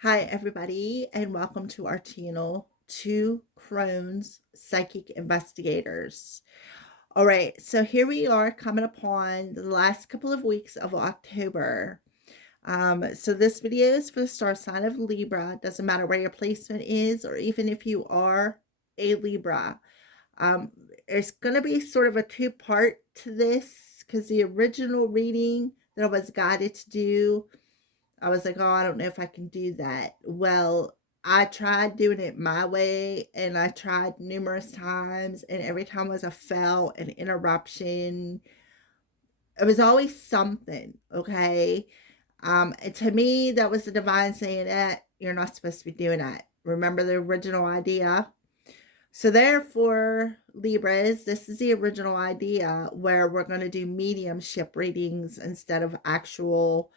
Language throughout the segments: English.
Hi, everybody, and welcome to our channel, Two Crohn's Psychic Investigators. All right, so here we are coming upon the last couple of weeks of October. So this video is for the star sign of Libra. Doesn't matter where your placement is, or even if you are a Libra. Um, there's going to be sort of a two-part to this because the original reading that I was guided to do, I was like, oh, I don't know if I can do that. Well, I tried doing it my way and I tried numerous times, and every time was a fail, an interruption. It was always something, okay? And to me, that was the divine saying, you're not supposed to be doing that. Remember the original idea? So therefore, Libras, this is the original idea where we're going to do mediumship readings instead of actual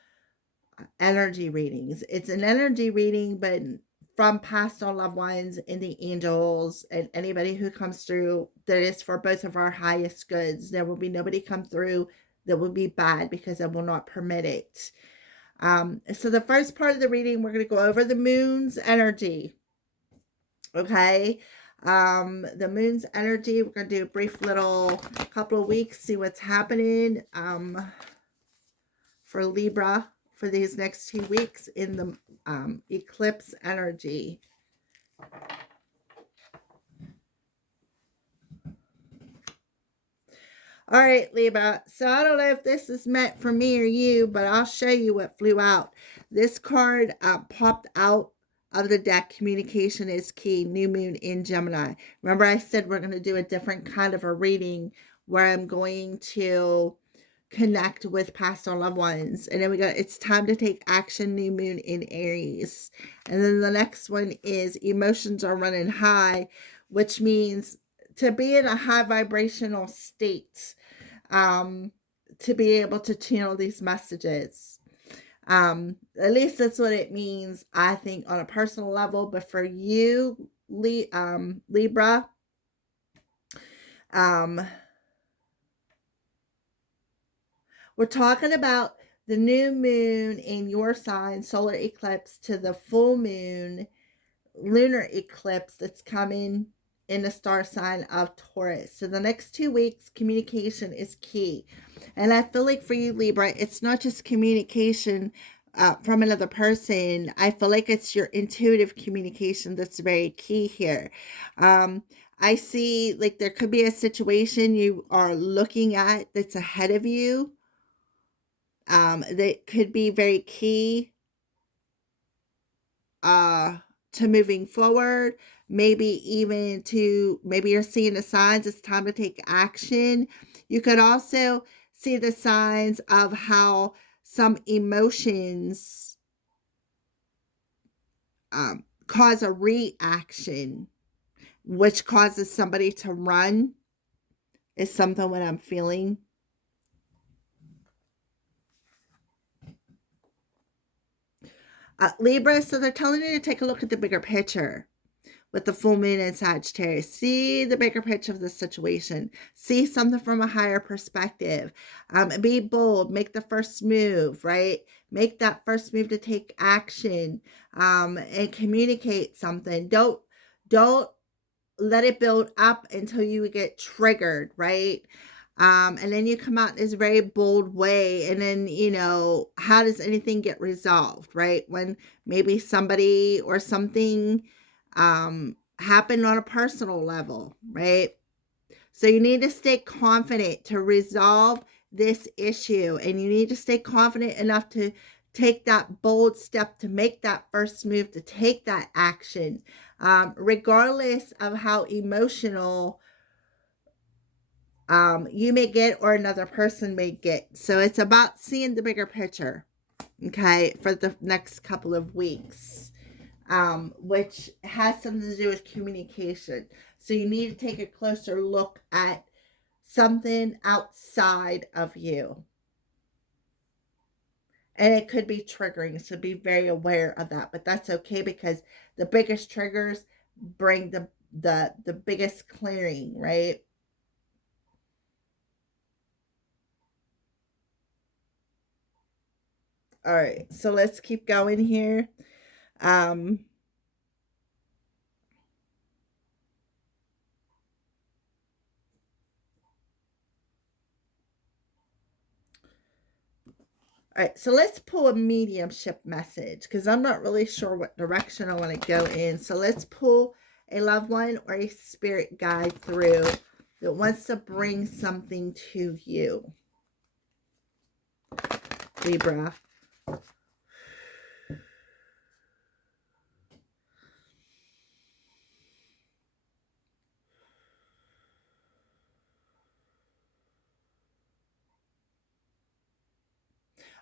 energy readings. It's an energy reading, but from past on loved ones and the angels and anybody who comes through, that is for both of our highest goods. There will be nobody come through that will be bad because I will not permit it. So the first part of the reading, we're going to go over the moon's energy. Okay. The moon's energy, we're going to do a brief little couple of weeks, see what's happening. For Libra for these next 2 weeks in the eclipse energy. All right, Libra. So I don't know if this is meant for me or you, but I'll show you what flew out. This card popped out of the deck. Communication is key. New moon in Gemini. Remember I said we're going to do a different kind of a reading where I'm going to connect with past or loved ones. And then we got it's time to take action, new moon in Aries. And then the next one is emotions are running high, which means to be in a high vibrational state, to be able to channel these messages. At least that's what it means, I think, on a personal level. But for you, Libra, we're talking about the new moon in your sign, solar eclipse, to the full moon, lunar eclipse that's coming in the star sign of Taurus. So the next 2 weeks, communication is key. And I feel like for you, Libra, it's not just communication from another person. I feel like it's your intuitive communication that's very key here. I see like there could be a situation you are looking at that's ahead of you, that could be very key to moving forward, maybe even to, maybe you're seeing the signs it's time to take action. You could also see the signs of how some emotions cause a reaction, which causes somebody to run, is something what I'm feeling. Libra, so they're telling you to take a look at the bigger picture with the full moon in Sagittarius. See the bigger picture of the situation. See something from a higher perspective. Be bold. Make the first move, right? Make that first move to take action, and communicate something. Don't let it build up until you get triggered, right? And then you come out in this very bold way, and then, how does anything get resolved, right? When maybe somebody or something happened on a personal level, right? So you need to stay confident to resolve this issue, and you need to stay confident enough to take that bold step, to make that first move, to take that action, regardless of how emotional you may get or another person may get. So it's about seeing the bigger picture, okay, for the next couple of weeks, which has something to do with communication. So you need to take a closer look at something outside of you. And it could be triggering, so be very aware of that. But that's okay, because the biggest triggers bring the biggest clearing, right? All right, so let's keep going here. Um, all right, so let's pull a mediumship message because I'm not really sure what direction I want to go in. So let's pull a loved one or a spirit guide through that wants to bring something to you. Libra.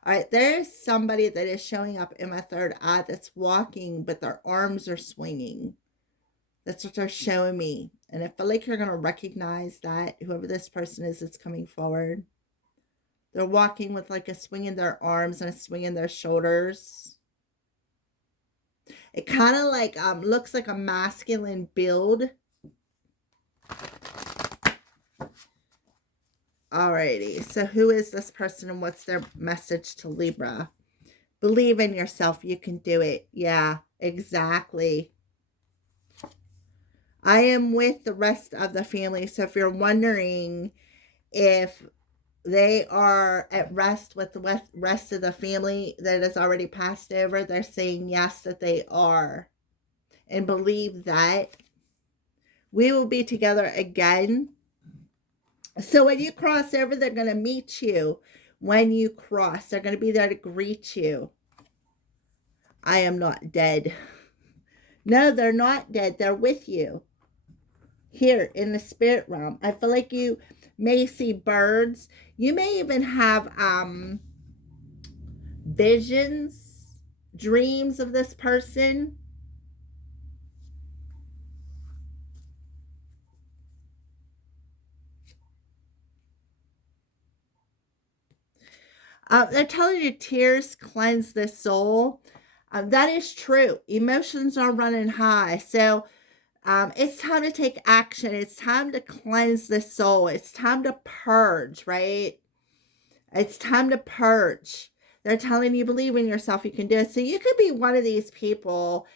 All right, there's somebody that is showing up in my third eye that's walking, but their arms are swinging. That's what they're showing me. And I feel like you're going to recognize that, whoever this person is that's coming forward. They're walking with like a swing in their arms and a swing in their shoulders. It kind of like looks like a masculine build. Alrighty, so who is this person and what's their message to Libra? Believe in yourself. You can do it. Yeah, exactly. I am with the rest of the family. So if you're wondering if they are at rest with the rest of the family that has already passed over, they're saying yes, that they are. And believe that we will be together again. So when you cross over, they're going to meet you. When you cross, they're going to be there to greet you. I am not dead. No, they're not dead. They're with you here in the spirit realm. I feel like you may see birds. You may even have visions, dreams of this person. They're telling you tears cleanse the soul. That is true. Emotions are running high. So it's time to take action. It's time to cleanse the soul. It's time to purge, right? It's time to purge. They're telling you, believe in yourself, you can do it. So you could be one of these people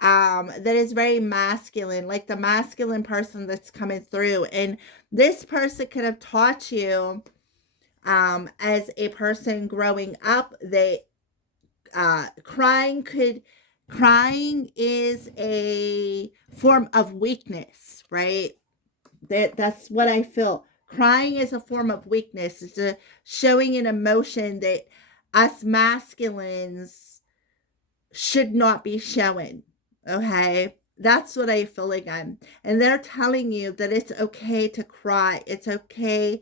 that is very masculine, like the masculine person that's coming through. And this person could have taught you as a person growing up, they crying is a form of weakness, right? That's what I feel. Crying is a form of weakness. It's a showing an emotion that us masculines should not be showing. Okay? That's what I feel like I'm. And they're telling you that it's okay to cry. It's okay.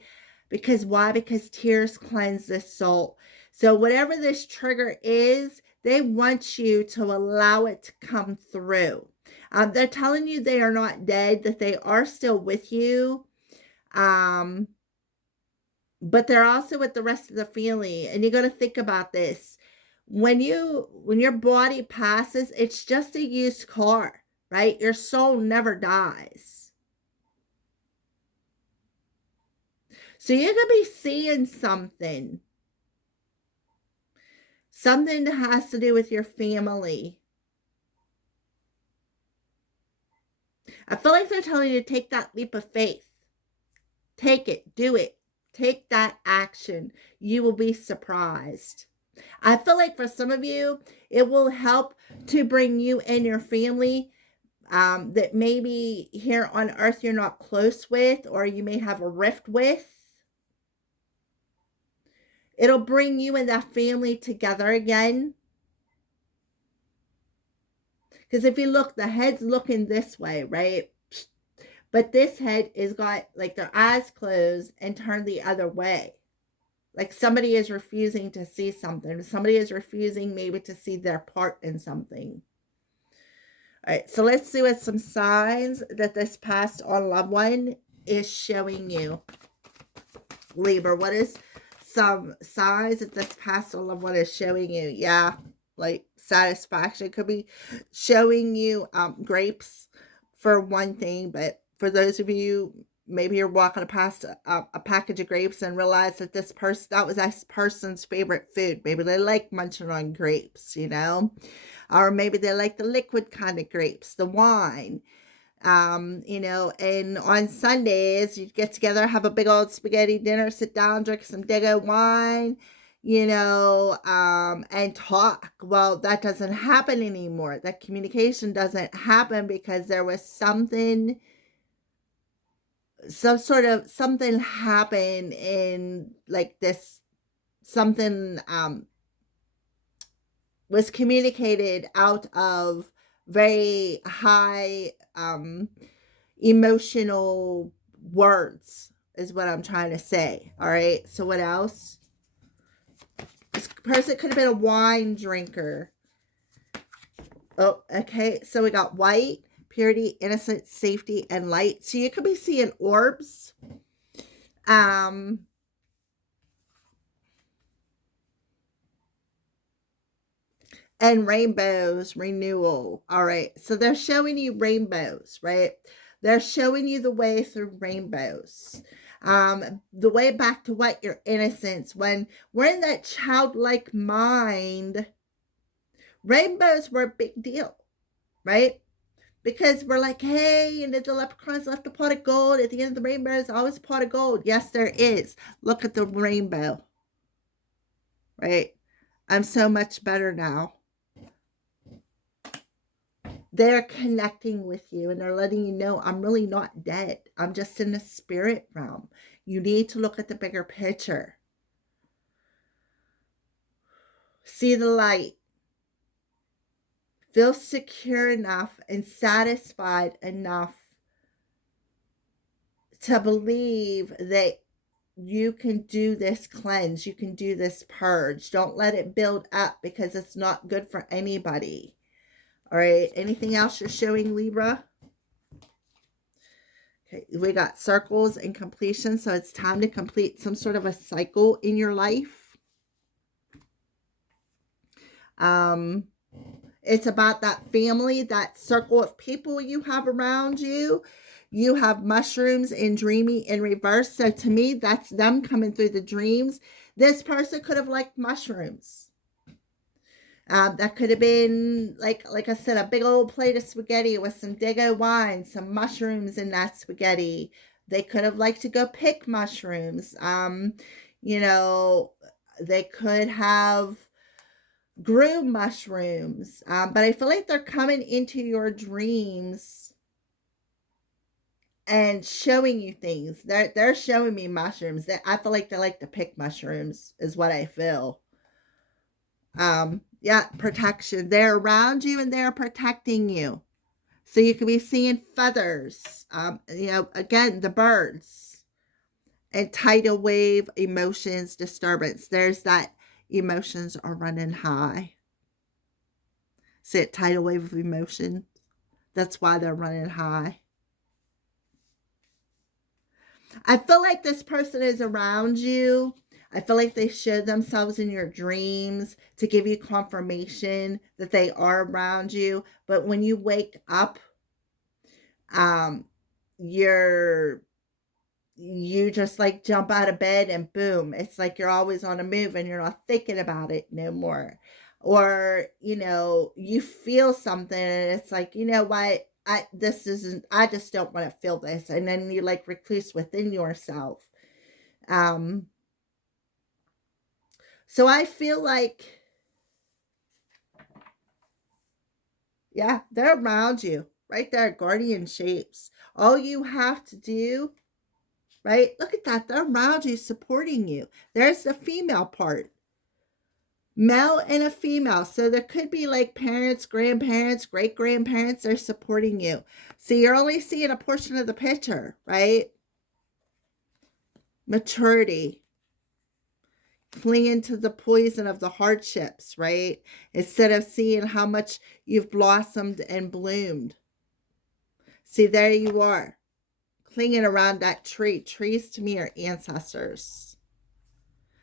Because why? Because tears cleanse the soul. So whatever this trigger is, they want you to allow it to come through. They're telling you they are not dead, that they are still with you. But they're also with the rest of the family. And you got to think about this. When your body passes, it's just a used car, right? Your soul never dies. So you could be seeing something that has to do with your family. I feel like they're telling you to take that leap of faith. Take it, do it, take that action. You will be surprised. I feel like for some of you, it will help to bring you and your family that maybe here on earth you're not close with, or you may have a rift with. It'll bring you and that family together again. Because if you look, the head's looking this way, right? But this head is got like their eyes closed and turned the other way. Like somebody is refusing to see something. Somebody is refusing maybe to see their part in something. All right, so let's see what some signs that this passed on loved one is showing you. Libra, what is some signs that this passed on loved one is showing you? Yeah, like satisfaction. Could be showing you grapes for one thing, but for those of you maybe you're walking past a package of grapes and realize that that was this person's favorite food. Maybe they like munching on grapes, or maybe they like the liquid kind of grapes, the wine. And on Sundays, you get together, have a big old spaghetti dinner, sit down, drink some Dago wine, and talk. Well, that doesn't happen anymore. That communication doesn't happen because there was something happened in like this, something, was communicated out of very high, emotional words is what I'm trying to say. All right. So what else? This person could have been a wine drinker. Oh, okay. So we got white, purity, innocence, safety, and light. So you could be seeing orbs. And rainbows, renewal. All right. So they're showing you rainbows, right? They're showing you the way through rainbows. The way back to what your innocence, when we're in that childlike mind, rainbows were a big deal, right? Because we're like, hey, the leprechauns left a pot of gold. At the end of the rainbow is always a pot of gold. Yes, there is. Look at the rainbow, right? I'm so much better now. They're connecting with you and they're letting you know, I'm really not dead. I'm just in the spirit realm. You need to look at the bigger picture. See the light. Feel secure enough and satisfied enough to believe that you can do this cleanse. You can do this purge. Don't let it build up because it's not good for anybody. All right. Anything else you're showing, Libra? Okay. We got circles and completion. So it's time to complete some sort of a cycle in your life. It's about that family, that circle of people you have around you. You have mushrooms and dreamy in reverse. So to me, that's them coming through the dreams. This person could have liked mushrooms. That could have been, like I said, a big old plate of spaghetti with some Dago wine, some mushrooms in that spaghetti. They could have liked to go pick mushrooms. They could have grew mushrooms. But I feel like they're coming into your dreams and showing you things. They're showing me mushrooms. I feel like they like to pick mushrooms is what I feel. Yeah, protection. They're around you and they're protecting you. So you could be seeing feathers. Again, the birds. And tidal wave, emotions, disturbance. There's that emotions are running high. See it, tidal wave of emotion. That's why they're running high. I feel like this person is around you. I feel like they show themselves in your dreams to give you confirmation that they are around you. But when you wake up, you just like jump out of bed and boom, it's like you're always on a move and you're not thinking about it no more. Or, you feel something and it's like, you know what? I just don't want to feel this. And then you like recluse within yourself. So I feel like, yeah, they're around you right there, guardian shapes. All you have to do, right? Look at that. They're around you, supporting you. There's the female part. Male and a female. So there could be like parents, grandparents, great-grandparents. They're supporting you. So you're only seeing a portion of the picture, right? Maturity. Clinging to the poison of the hardships, right? Instead of seeing how much you've blossomed and bloomed. See, there you are. Clinging around that tree. Trees to me are ancestors.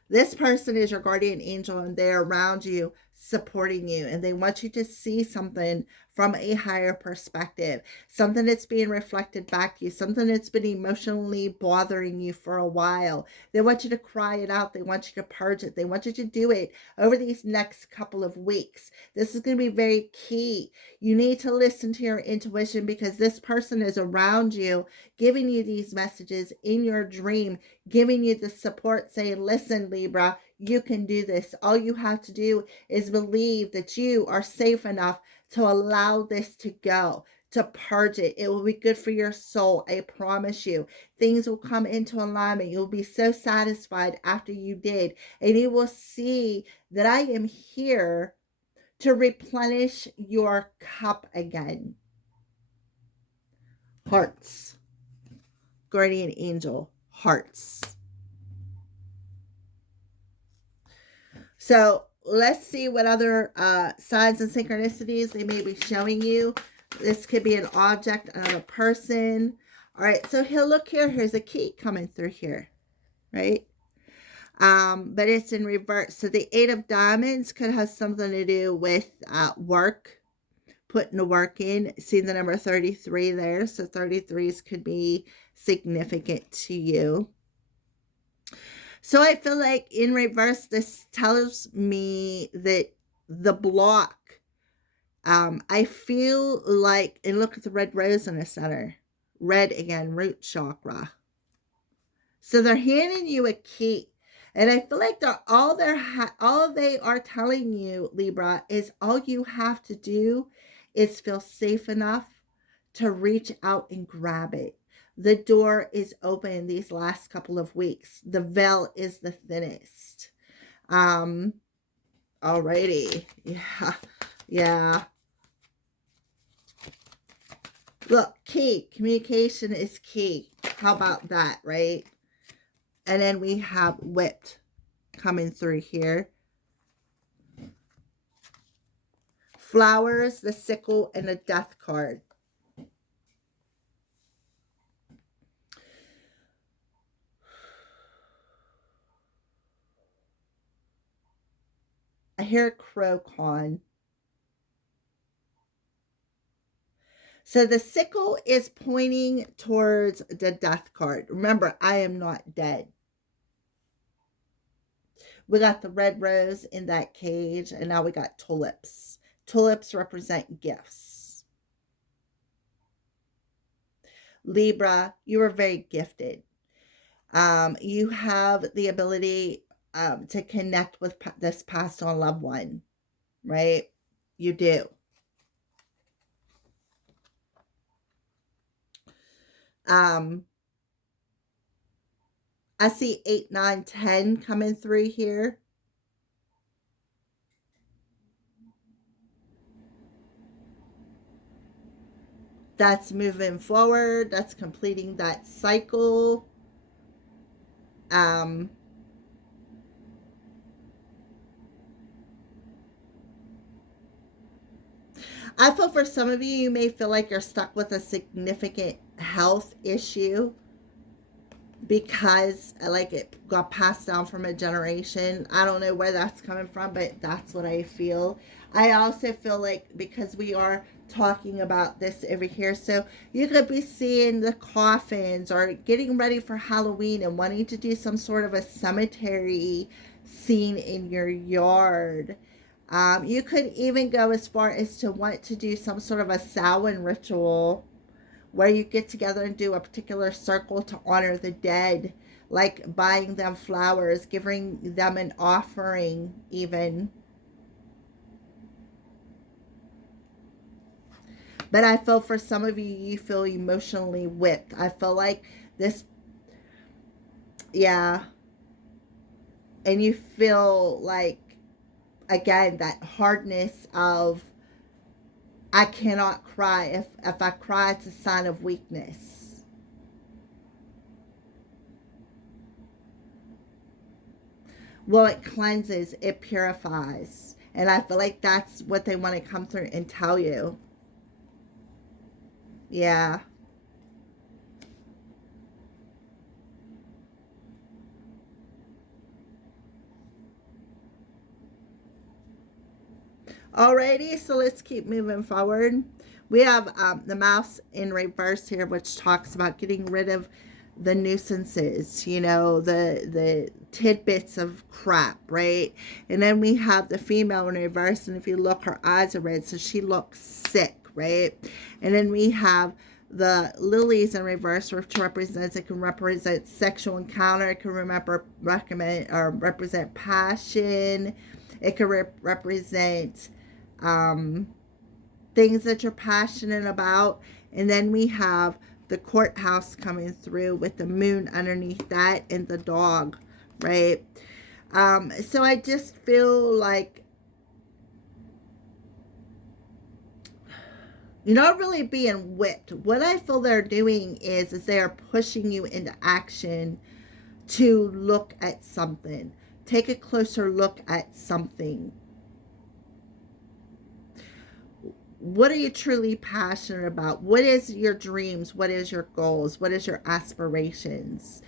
This person is your guardian angel and they're around you, supporting you, and they want you to see something from a higher perspective, something that's being reflected back to you, something that's been emotionally bothering you for a while. They want you to cry it out. They want you to purge it. They want you to do it over these next couple of weeks. This is going to be very key. You need to listen to your intuition, because this person is around you, giving you these messages in your dream, giving you the support, saying, listen, Libra, you can do this. All you have to do is believe that you are safe enough to allow this to go, to purge it. It will be good for your soul. I promise you. Things will come into alignment. You'll be so satisfied after you did. And you will see that I am here to replenish your cup again. Hearts. Guardian angel. Hearts. So let's see what other signs and synchronicities they may be showing you. This could be an object, another person. All right, so here, look here. Here's a key coming through here, right? But it's in reverse. So the 8 of Diamonds could have something to do with work, putting the work in. See the number 33 there. So 33s could be significant to you. So I feel like in reverse, this tells me that the block, I feel like, and look at the red rose in the center. Red again, root chakra. So they're handing you a key. And I feel like all they are telling you, Libra, is all you have to do is feel safe enough to reach out and grab it. The door is open these last couple of weeks. The veil is the thinnest. Alrighty. Yeah. Look, key. Communication is key. How about that, right? And then we have whipped coming through here. Flowers, the sickle, and the death card. I hear a crow con. So the sickle is pointing towards the death card. Remember, I am not dead. We got the red rose in that cage, and now we got tulips. Tulips represent gifts. Libra, you are very gifted. You have the ability to connect with this passed on loved one, right? You do. I see 8, 9, 10 coming through here. That's moving forward. That's completing that cycle. I feel for some of you, you may feel like you're stuck with a significant health issue because like it got passed down from a generation. I don't know where that's coming from, but that's what I feel. I also feel like because we are talking about this over here, so you could be seeing the coffins or getting ready for Halloween and wanting to do some sort of a cemetery scene in your yard. You could even go as far as to want to do some sort of a Samhain ritual where you get together and do a particular circle to honor the dead, like buying them flowers, giving them an offering even. But I feel for some of you, you feel emotionally whipped. I feel like this, yeah. And you feel like, again, that hardness of, I cannot cry. If I cry, it's a sign of weakness. Well, it cleanses, it purifies. And I feel like that's what they want to come through and tell you. Yeah. Alrighty, so let's keep moving forward. We have the mouse in reverse here, which talks about getting rid of the nuisances, the tidbits of crap, right? And then we have the female in reverse, and if you look, her eyes are red, so she looks sick, right? And then we have the lilies in reverse, which represents, it can represent sexual encounter, it can represent passion, it can represent things that you're passionate about. And then we have the courthouse coming through with the moon underneath that and the dog, right? So I just feel like you're not really being whipped. What I feel they're doing is they are pushing you into action to look at something. Take a closer look at something. What are you truly passionate about? What is your dreams? What is your goals? What is your aspirations?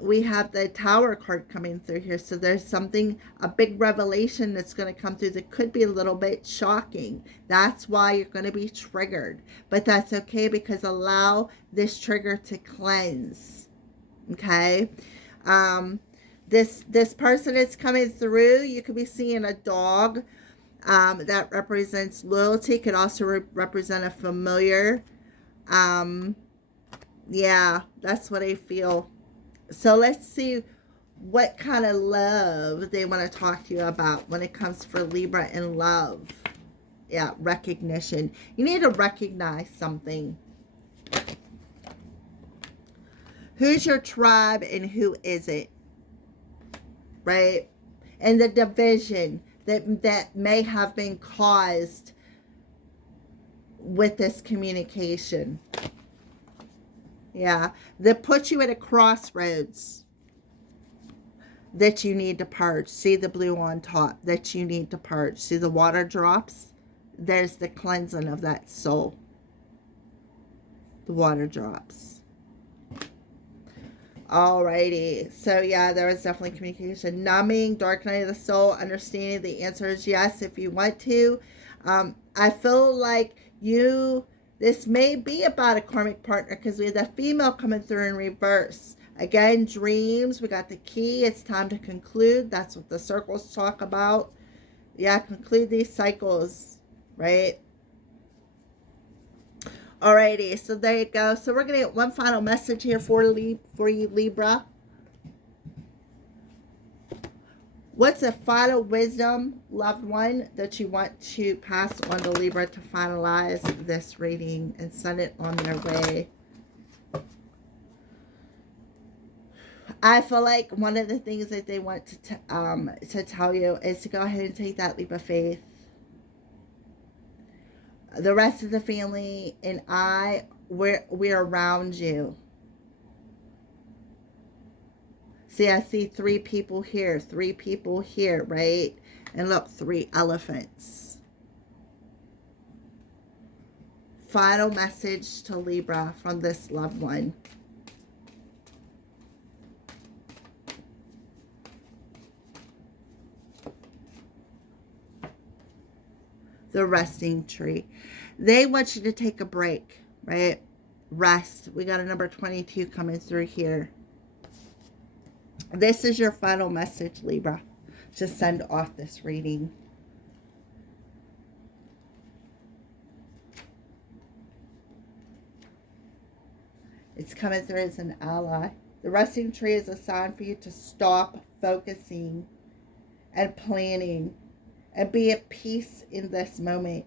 We have the Tower card coming through here. So there's something, a big revelation that's going to come through that could be a little bit shocking. That's why you're going to be triggered. But that's okay, because allow this trigger to cleanse. Okay? This person is coming through. You could be seeing a dog. That represents loyalty. Could also represent a familiar. Yeah, that's what I feel. So let's see what kind of love they want to talk to you about when it comes for Libra and love. Yeah, recognition. You need to recognize something. Who's your tribe and who is it? Right? And the division that may have been caused with this communication. Yeah, that puts you at a crossroads that you need to purge. See the blue on top that you need to purge. See the water drops? There's the cleansing of that soul. The water drops. Alrighty. So yeah, there was definitely communication. Numbing, dark night of the soul, understanding. The answer is yes if you want to. I feel like this may be about a karmic partner, because we have the female coming through in reverse. Again, dreams. We got the key. It's time to conclude. That's what the circles talk about. Yeah, conclude these cycles, right? Alrighty, so there you go. So we're going to get one final message here for you, Libra. What's a final wisdom, loved one, that you want to pass on to Libra to finalize this reading and send it on their way? I feel like one of the things that they want to tell you is to go ahead and take that leap of faith. The rest of the family and we're around you. See, I see 3 people here, 3 people here, right? And look, 3 elephants. Final message to Libra from this loved one. The resting tree. They want you to take a break, right? Rest. We got a number 22 coming through here. This is your final message, Libra, to send off this reading. It's coming through as an ally. The resting tree is a sign for you to stop focusing and planning and be at peace in this moment.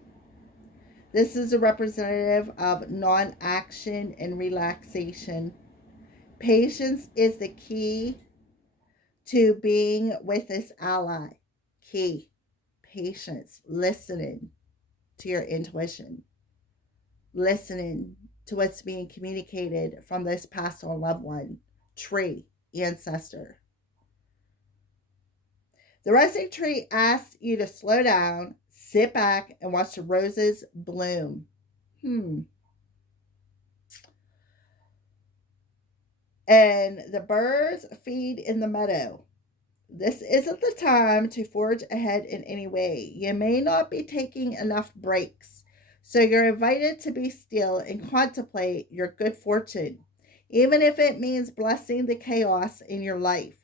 This is a representative of non-action and relaxation. Patience is the key to being with this ally. Key. Patience. Listening to your intuition. Listening to what's being communicated from this past on loved one, tree, ancestor. The resting tree asks you to slow down, sit back, and watch the roses bloom. And the birds feed in the meadow. This isn't the time to forge ahead in any way. You may not be taking enough breaks. So you're invited to be still and contemplate your good fortune, even if it means blessing the chaos in your life.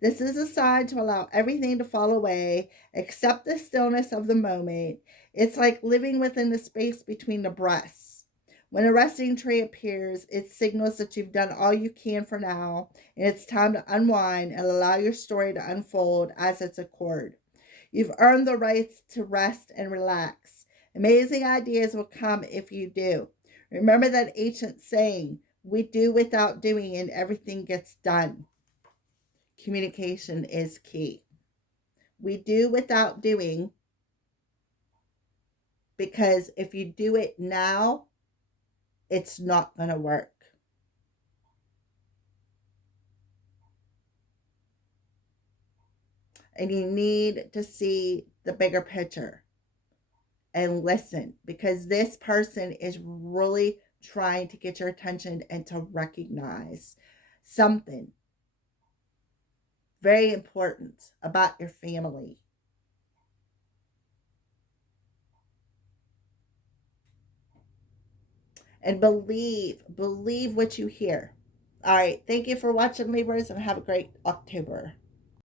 This is a sign to allow everything to fall away, accept the stillness of the moment. It's like living within the space between the breaths. When a resting tree appears, it signals that you've done all you can for now, and it's time to unwind and allow your story to unfold as it's occurred. You've earned the rights to rest and relax. Amazing ideas will come if you do. Remember that ancient saying, we do without doing and everything gets done. Communication is key. We do without doing, because if you do it now, it's not going to work. And you need to see the bigger picture and listen, because this person is really trying to get your attention and to recognize something very important about your family. And believe what you hear. All right. Thank you for watching, Libras, and have a great October.